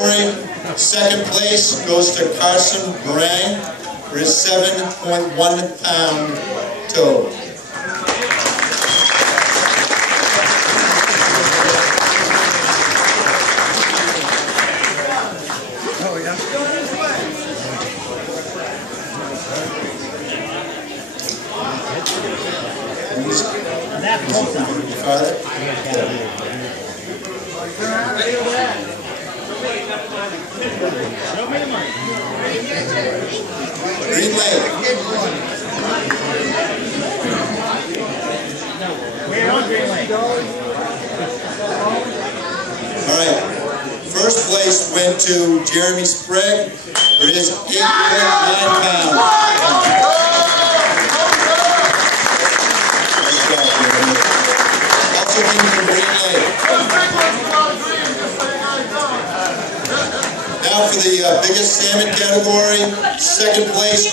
Second place goes to Carson Brang for his 7.1 pound toad. Oh, yeah. Green light. All right. First place went to Jeremy Sprague for his 8.9 pounds. Also in the green light. Now for the biggest salmon category, second place